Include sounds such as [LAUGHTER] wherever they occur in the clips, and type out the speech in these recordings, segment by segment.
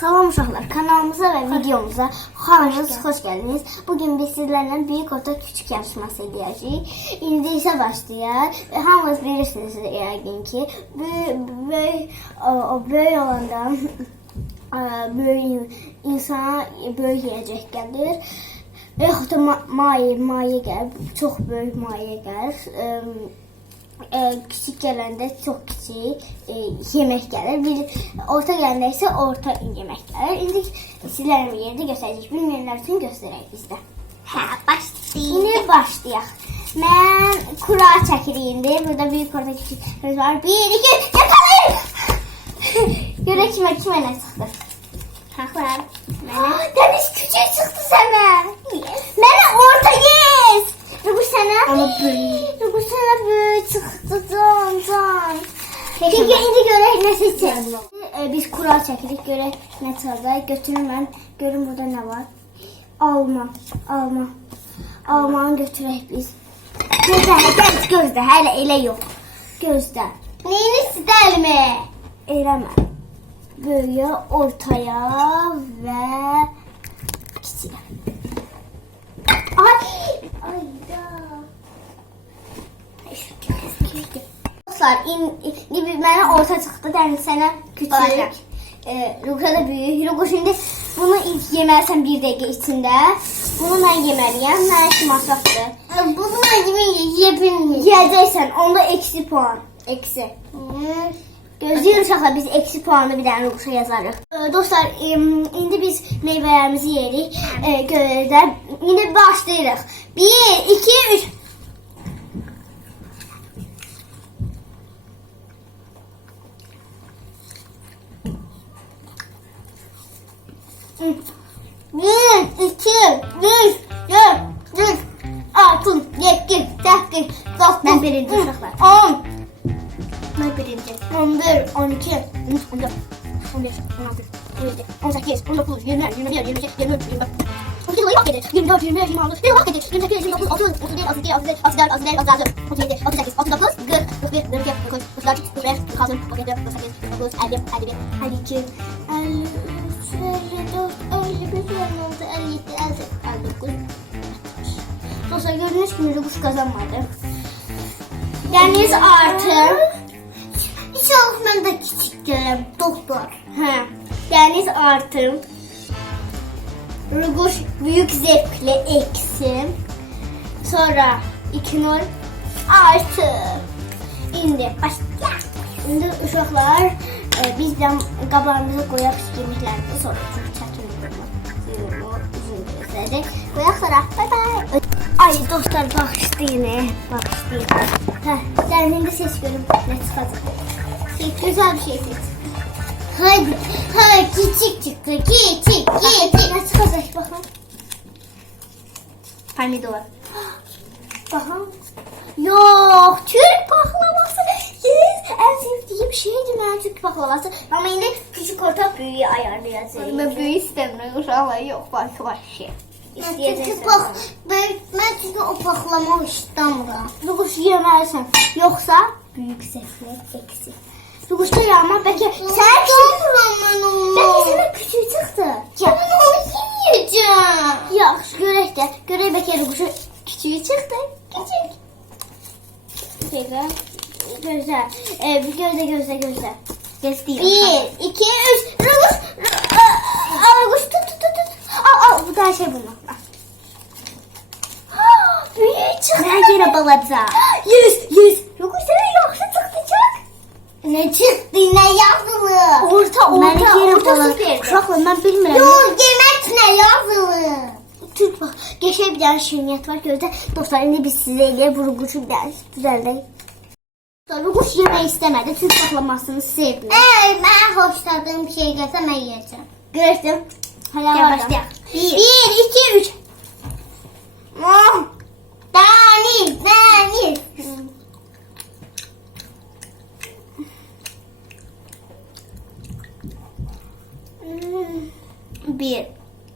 Salam uşaqlar, kanalımıza və videomuza hamınız xoş gəldiniz. Bugün biz sizlərlə büyük orta küçük yarışması edəcəyik. İndi isə başlayaq. E, Hamınız bilirsiniz yəqin ki, böyük böyük böyük olandan [LAUGHS] böyük insana böyük yeyəcək gəlir. Yaxud da ma maye, maye gəlir. Çox böyük maye gəlir. E, küçük gələndə çox kiçik e, yemək gəlir. Bir orta gələndə isə orta yemək gəlir. İndi sizlərə bir yerdə göstərəcək. Bilməyənlər üçün göstərək bizdə. Hə, başlayaq. İndi başlayaq. Mən kura çəkirik indi. Burada böyük orta kiçik var. 1 2 yakalayın. Görə kimə kimə nə çıxdı? Haxlar. Mənə Dəniz küçük çıxdı sənə. Mənə orta yes. Bu sənə. Ama sənə böyük çıxdı can can. Peki indi görək nə seçəcək. E, biz kura çəkirik görək nə çıxacaq. Götürüm mən. Görüm burada nə var. Alma, alma. Almanı götürək biz. Gözlə, gəl gözlə, hələ elə yox. Gözlə. Neyini istəlmə? Eləmə. Böyüyə, ortaya və kiçiyə. Ay, ay da. Dostlar, in- indi mənə orta çıxdı, dəniz sənə Aynen. küçük. E, Ruka da böyük. Ruka şimdi bunu ilk yeməlisən bir dəqiqə içində. Bunu mən yeməliyəm. Mənə kim masrafdır. Bunu kimi yiyebilmir. Yiyəcəksən, onda eksi puan. Eksi. Gözləyin uşaqlar, biz eksi puanı bir dənə Rukuşa yazarıq. Ee, dostlar, indi biz meyvələrimizi yeyirik. E, görədə. İndi başlayırıq. 1, 2, 3. Bir, iki, üç, dört, beş, altı, yedi, sekiz, dokuz, Ben birinci on, uşaqlar. On, Ben birinci. on bir, on iki, on üç, on dört, on beş, on altı, on yedi, on sekiz, on dokuz, yirmi, yirmi bir, yirmi iki, yirmi üç, yirmi dört. On sekiz, yirmi altı, yirmi dört, yirmi beş, yirmi altı, yirmi altı, yirmi sekiz, yirmi dokuz, otuz, otuz bir, otuz iki, otuz üç, otuz dört, otuz beş, otuz altı, otuz yedi, otuz sekiz, otuz dokuz, kırk, kırk bir, kırk iki, kırk üç, kırk dört, kırk beş, kırk altı, kırk yedi, kırk sekiz, kırk dokuz, elli, elli bir, elli iki, elli Dostlar gördüğünüz gibi kuş kazanmadı. Deniz artı. Ben de küçük görəm, doktor. Hə. Deniz artı. Ruguş büyük zevkle eksi. Sonra 2 0 artı. İndi başlayaq. İndi uşaqlar e, biz də qablarımıza qoyaq yeməklərimizi sonra çətin bunu uzun gözlədik. Qoyaq sonra bay bay. Ay dostlar baxışdı yenə. Baxışdı. Hə, dənində ses görüm nə çıxacaq. Şey, güzel bir şey seç. Hadi, hadi küçük çıktı, küçük, küçük. Ne çıkacak bakın. Pomidor. Bakın. Yok, Türk baklavası. Yes, en sevdiğim şeydi ben Türk baklavası. Ama yine küçük orta büyüğü ayarlayacağım. Ben büyük istemiyorum, uşaqlar yok, başka başka şey. İsteyeceksin. Çünkü bak, ben, ben çünkü o paklama istemiyorum. Rukuş yemelisin. Yoksa büyük sesle eksi. Rukuşta yağma belki sen İstemiyorum ben onu. belki sana küçüğü çıktı. Ben onu yemeyeceğim. Yaxşı, görək də. Görək bəlkə quşu kiçiyi çıxdı. Kiçik. Gözəl. Gözəl. E, gözlə, gözlə, gözlə. Gözləyir. Bir, iki, üç. Rukuş. Al, al, bu da şey bunu. Büyük yine balacağım. Yüz, yüz. Rukuş sənə yaxşı çıxdı, çıx. Ne çıktı, ne yazılı? Orta, orta, orta süperdi. Uşaqlar, ben bilmirəm. Yok, yemek ne yazılı? Tut bak. Geçen bir tane şirniyat var gözde. Dostlar şimdi biz size ile bu ruguşu güzel, güzelden. Dostlar ruguş yemeği istemedi. Türk saklamasını sevdi. Eğer ben hoşladığım bir şey gelse ben yiyeceğim. Gördüm. Hadi başlayalım. Bir, bir, iki, üç. Oh, Dani, Dani. Bir,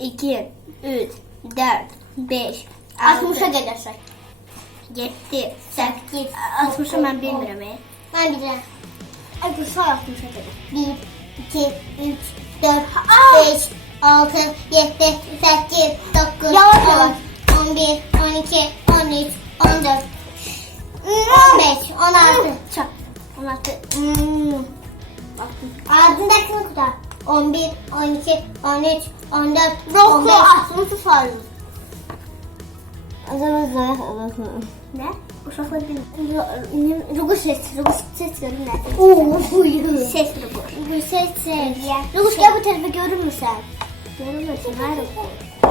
iki, üç, dört, beş, altmışa gelirse. Yetti, sekiz, altmışa ben bilmiyorum. Ben bu say altmışa gelir. Bir, iki, üç, 4, 5, 6, 7, 8, 9, Yavaş yavaş. 10, 11, 12, 13, 14, 15, 16. Çak. 16. Hmm. Ağzındakini kutar. 11, 12, 13, 14, Roku 15. aklımızı sardı. Azamızda Ne? uşaqlar bilmir. Rugu ses, rugu ses görünmez. Oo, Ses rugu. Rugu ses ses. Rugu gel bu tarafa görünmürsən. Görünmürsən, hayır.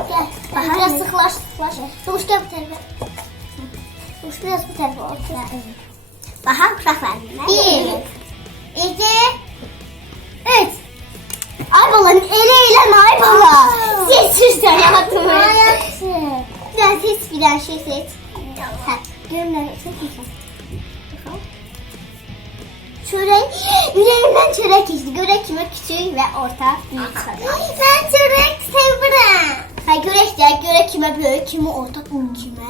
Gel. Bak biraz sıklaş, sıklaş. Rugu gel bu tarafa. Rugu biraz bu tarafa ortaya. Baha uşaqlar. Bir, iki, Evet. Ay bala, elə eləmə ay bala. Seçirsən hayatımı. Hayatı. Ben seç bir tane şey seç. Ha, görünmez seçmişim. Çörek, yüreğimden çörek geçti. Görek kime küçük ve orta büyük çıkar. Ben çörek severim. Ha görek de görek kime büyük, kimi orta, kime.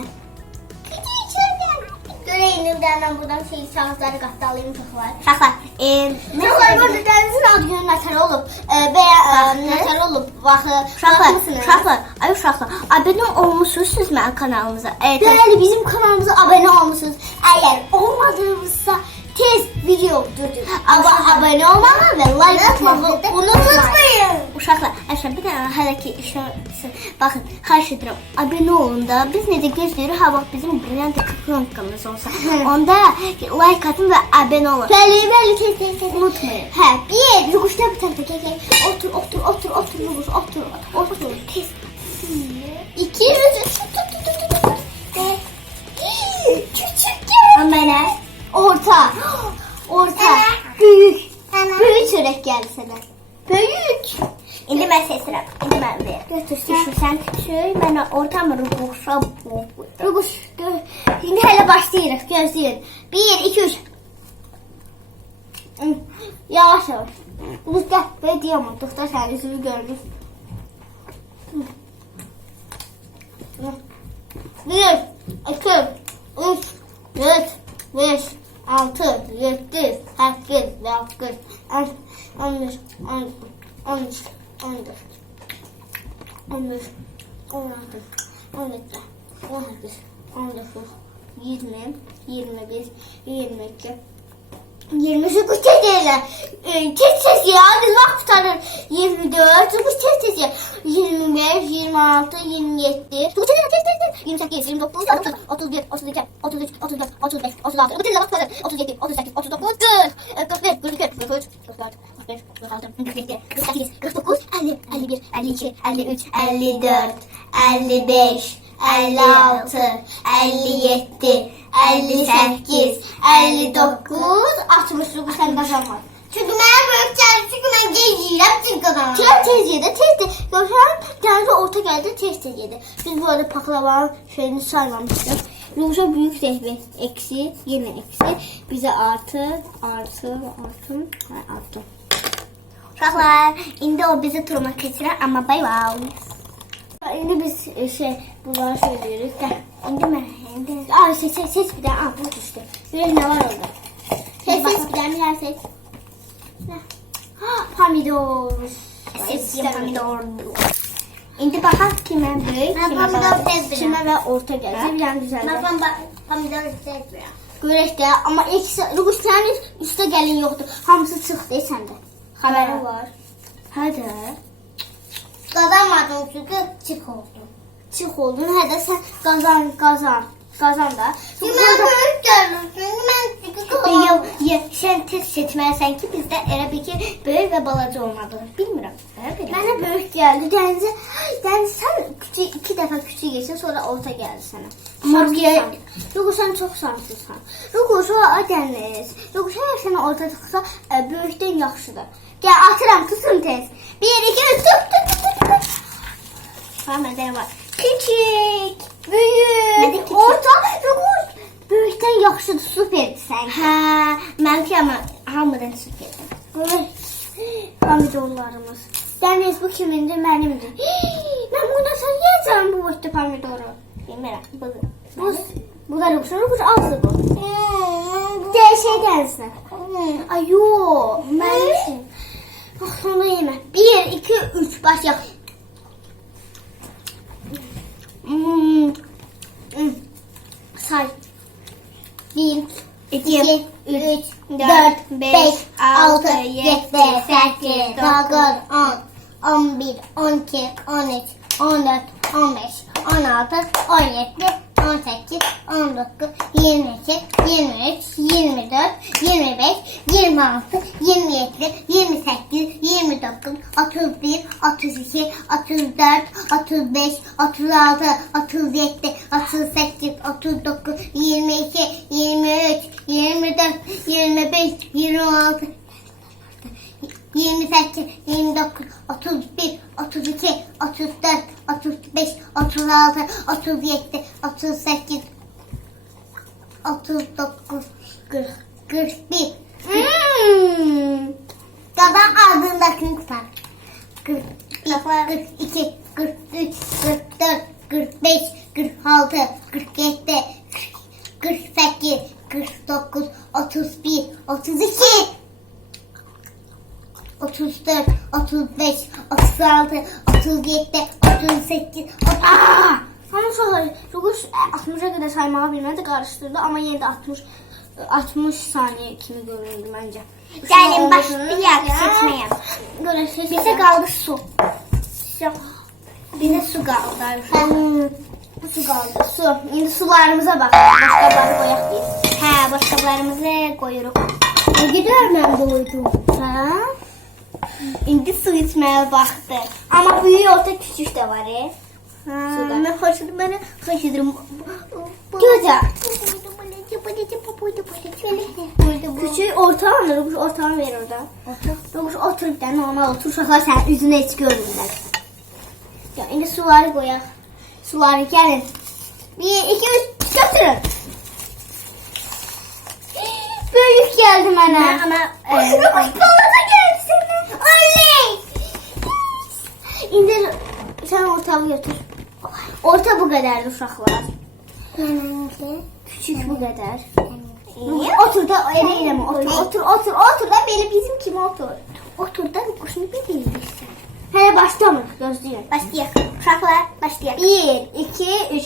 Küçük çörek. Göreğini bir tane buradan şey şahısları katlalayım uşaqlar. Uşaqlar, e, uşaqlar burada dənizin adı günü nətər olub, e, bəya e, nətər olub, baxı, Uşaqlar, uşaqlar, ay uşaqlar, abunə olmusunuz siz mənim kanalımıza. Evet, Bəli, bizim kanalımıza abunə olmusunuz. Əgər olmadığınızsa tez video durdurun. Amma abunə olmağı və like atmağı unutmayın. uşaqlar, əşə bir dənə hələ ki işə baxın, xahiş edirəm, abunə olun da. Biz necə gözləyirik, ha bax bizim brilliant kronkamız olsa. Onda like atın və abunə olun. Bəli, bəli, tez tez tez. Unutmayın. Hə, bir, bu tərəfə gəl, gəl. Otur, otur, otur, otur, Luquş, otur, otur. Tez. İki. Ve- Küçük gel. Mənə. Orta. Orta. Büyük. Büyük çörək gəldi sənə. Böyük. İndi mən seçirəm. İndi mən verirəm. Götür Düşün sən şey, mən orta mı ruhsa bu. Ruquş, gör. İndi hələ başlayırıq, gözləyin. Bir, iki, üç. Yavaş yavaş. Belə deyəmədik da sən üzünü görmüş. Hı. Hı. Bir, iki, üç, dört, beş, altı, yedi, sekiz, dokuz, on, on bir, on on üç, on dört, on beş, on altı, on yedi, on sekiz, on dokuz, yirmi, yirmi bir, yirmi iki, 23 bu tez elə. E, tez tez ya. Biz vaxt tutarır. 24 bu tez tez ya. 25, 26, 27. Bu tez tez tez tez. 28, 29, 30, 31, 32, 33, 34, 35, 36. Bu tez vaxt tutarır. 37, 38, 39, 40, 41, 42, 43, 44, 45, 46, 47, 48, 49, 50, 51, 52, 53, 54, 55, 56, 57, 58, 59, 60 bu sen kazanmadın. Çünkü ben böyle çarşı çünkü ben geziyim çünkü ben. Tez tez yedi, tez de. Görsen geldi orta geldi tez tez yedi. Biz bu arada paklavanın şeyini saymamıştık. Yumuşa büyük zehri eksi, yine eksi. Bize artı, artı, artı, ha, artı. Uşaqlar, indi o bizi turuma keçirər, amma bay bay. Şimdi biz e, şey bunları söylüyoruz. Gel. İndi indi. Aa seç, seç, seç bir tane. Aa bu düştü. Bir ne var orada? Seç seç bir tane seç. Ne? Ha, Pomidor. Seçdim pomidor. Böyük, Ben kimə pomidor balaca. sevdim. Kime ve orta. Bir tane güzel. Ben ben pomidor istemiyorum. Görək də, amma ikisi Ruquş sənin üstə gəlin yoxdur. Hamısı çıxdı səndə. Xəbərin var. Hədə. Kazanmadım çünkü çık oldu. Çıx oldun, hədə sən qazan, qazan. Qazan da. Çünkü ben büyük gördüm. Çünkü ben çünkü Yox, sən tez seçməlisən ki, bizdə elə bil ki, böyük və balaca olmalı. Bilmirəm. Mənə böyük gəldi. Dənizə, dəniz sən küçük iki dəfə küçük geçsin, sonra orta gəldi sənə. Murqiyə Ruquş sən çox şanslısın. Ruquş o dəniz. Ruquş əgər sənə orta çıxsa, ə, böyükdən yaxşıdır. Gəl atıram, tutun tez. 1 2 3 tut tut tut. Ha, məndə var. Küçük. Böyük, orta, ruquş. Böyükdən yaxşıdır, superdir sən. Hə, mənimki amma hamıdan süperdir. Böyük. Pomidorlarımız. Dəniz bu kimindir? Mənimdir. Mən buna sən yeyəcəm bu boşda pomidoru. Bilmirəm. Bu. Bu, bu da ruquş, ruquş azdır bu. Hmm, Gəl şey dənizə. hmm. Ay yo, mənim. Bax, sonra yemə. 1 2 3 başlayaq. Hmm. Hmm. Say. 1, 2 2, 3 3, 4 4, 5 5, 6 6, 7 7, 8, 9, 10, 11, 12, 13, 14, 15, 16, 17, 18, 19, 22, 23, 24, 25, 26, 27, 28, 29, 31, 32, 34, 35, 36, 37, 38, 39, 22, 23, 24, 25, 26, 28, 29, 31, 32, 34, 35, 36, 37, 38, 39, 40, 41. Hmm. Qadan ardındakını tutar. 41, 42, 43, 44, 45, 46, 47, 48, 49, 31, 32. 34, 35, 36, 37, 38, Aa! Ama uşaqlar, Ruquş 60-a qədər saymağı bilmədi, qarışdırdı, amma yenə də 60 60 saniyə kimi göründü məncə. Gəlin başlayaq seçməyə. Görəşək. Bizə qaldı su. Bizə su qaldı. Hmm, Su qaldı. Su. İndi sularımıza bax. Başqaları qoyaq biz. Hə, başqalarımızı qoyuruq. Ne qədər mən doydum. Hə? İndi su içməyə vaxtdır. Amma böyük orta küçük də var, e. Suda. Mən xoşum, mən xoşum. Gözəl. Küçük. Küçük orta mı? Ruquş ortanı ver orada. Ruquş otur bir dənə normal otur. Uşaqlar sənin üzünə heç görmürlər. Ya indi suları qoyaq. Suları gəlin. 1 2 3 götürün. Böyük gəldi mənə. Mən amma e, Ruquş balaca gəldi sənə. Oley! İndi sən ortağı götür. Orta bu qədərdir uşaqlar. Mənimki. Küçük bu qədər. Otur da elə eləmə. Otur, otur, otur, otur da belə bizim kimi otur. Otur da quşunu bilirsən. Hələ başlamırıq, gözləyin. Başlayaq. Uşaqlar, başlayaq. 1 2 3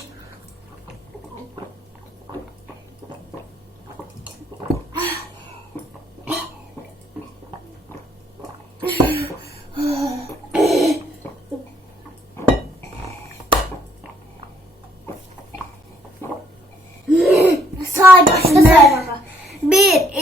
Say başla say baba. 1,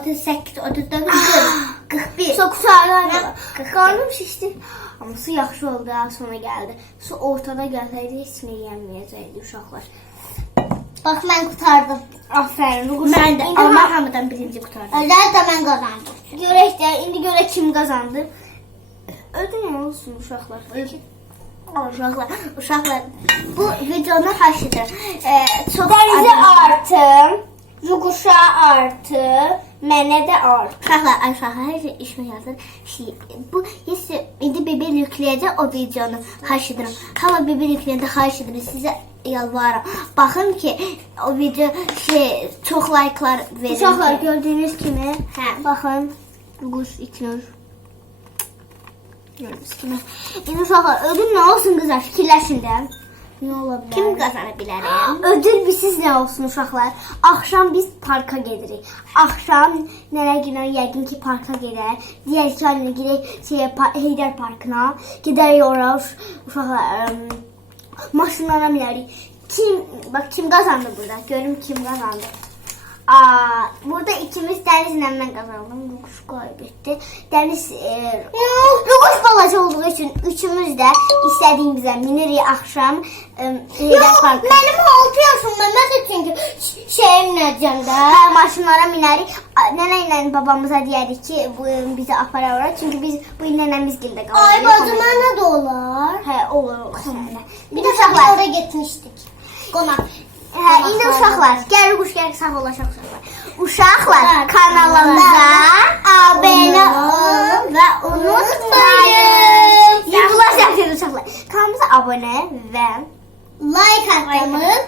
38, 39, 40, 41. Çok sağlar. Karnım şişti. Ama su yaxşı oldu, sonra geldi. Su ortada gelseydi hiç ne yemeyəcəkdi uşaqlar. Bax, mən qutardım. Aferin. Mən də, amma ha- hamıdan birinci qutardım. Özəl də mən qazandım. görək də, indi görək kim qazandı. Ödün olsun uşaqlar. Uşaqlar, uşaqlar, bu videonu haşıdır. Ee, çox Dənizə adam- Ruquşa artı, mənə də artı. Uşaqlar, aşağı hər şey işmə yazır. Şey, bu heç indi bebel yükləyəcək o videonu haşıdıram. Kala bebel yükləyəndə haşıdıram. Sizə yalvarıram. Baxın ki, o video şey çox like'lar verir. Uşaqlar gördüyünüz kimi, Hə. baxın, Ruquş İknur. Gördüyünüz kimi. İndi uşaqlar, ödül nə olsun qızlar, fikirləşin də. Nə ola bilər? kim qazana bilərəm? Ödül siz nə olsun uşaqlar? Axşam biz parka gedirik. Axşam nənə günə yəqin ki parka gedər. Digər ki anne gedək şey Heydər parkına. Gedərik ora uş- uşaqlar əm, maşınlara minərik. Kim bak kim kazandı burada? Görüm kim kazandı. Aa, burada ikimiz Deniz'le ben kazandım. Lukuş kaybetti. Deniz e, Lukuş balaca olduğu için üçümüz de istediğimizden mineriyi akşam e, Parkı. Mənim 6 yaşımda nədir çünki şeyim nəcəmdə. Hə, maşınlara minərik. Nənə ilə babamıza deyərik ki, bu bizi apara ora. Çünki biz bu il nənəmiz gildə qalırıq. Ay bacım, mənə də olar. Hə, olur olur sənə. Bir də uşaqlar ora getmişdik. Qonaq. Hə, indi uşaqlar, gəl quş gəl sağ olacaq uşaqlar. Uşaqlar kanalımıza abunə olun və unutmayın. Yığılar yapın uşaqlar. Kanalımıza abunə və like atmayı unutmayın.